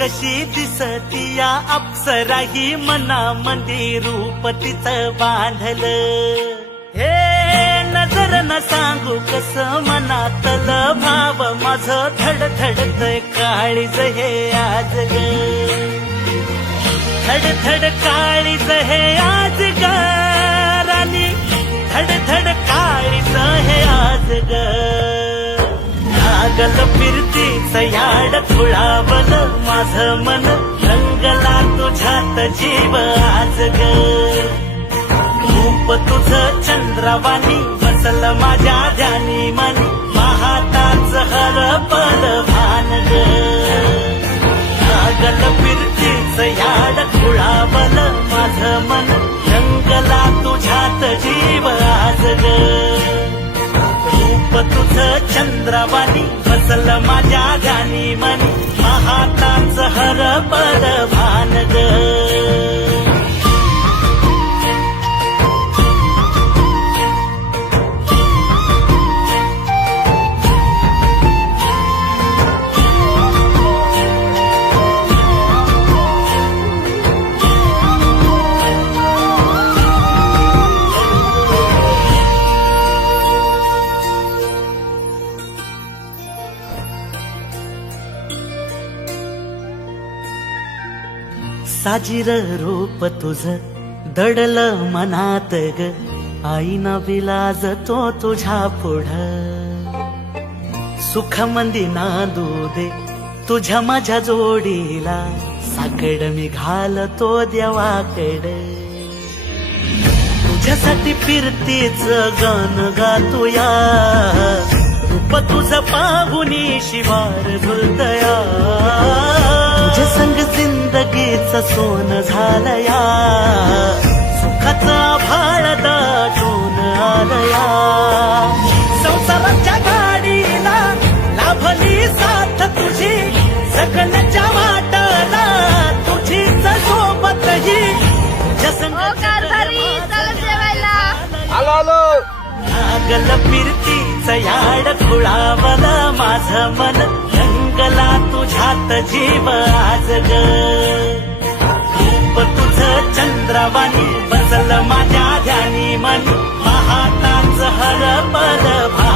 कशी दिसती या अप्सरा ही मनामंदी रूप तिचं बांधलं. हे नजर न सांगू कस मनातल भाव माझं धडधडतय काळीज हे आज ग. धडधड काळीज हे आज ग राणी, धडधड काळीज हे आज ग. लागल फिरतीच याड खुळावल माझं मन, रंगला तुझ्यात जीव आज ग. रूप तुझं चंद्रवाणी बसल माझ्या ध्यानी मनी, पाहताच हरपल भान ग. लागल फिरतीच याड खुळावल माझं मन, रंगला तुझ्यात जीव आज ग. रूप तुझं चंद्रवाणी बसल माझ्या ध्यानी मनी, पाहताच हरपल भान ग. साजीर रूप तुझ दडल मनात ग, आईना विलाज तो तुझ्या पुढं. सुख मंदी नांदू दे तुझ्या माझ्या जोडीला, साकड मी घालतो देवाकड. तुझ्यासाठी फिरतीच गाण गातोया, रूप तुझ पाहुनी शिवार भुलतया. तुझ्या संग जिंदगीच सोन झालया, सुखाचा भाळ दाटून आलया. संसाराच्या गाडीला लाभली साथ तुझी, जगण्याच्या वाटला तुझीच सोबत ही. तुझ्या संग लागल फिरतीच याड खुळावल माझं मन, रंगला तुझ्यात जीव आज ग. रूप तुझं चंद्रवाणी बसल माझ्या ध्यानी मनी, पाहताच हरपल भान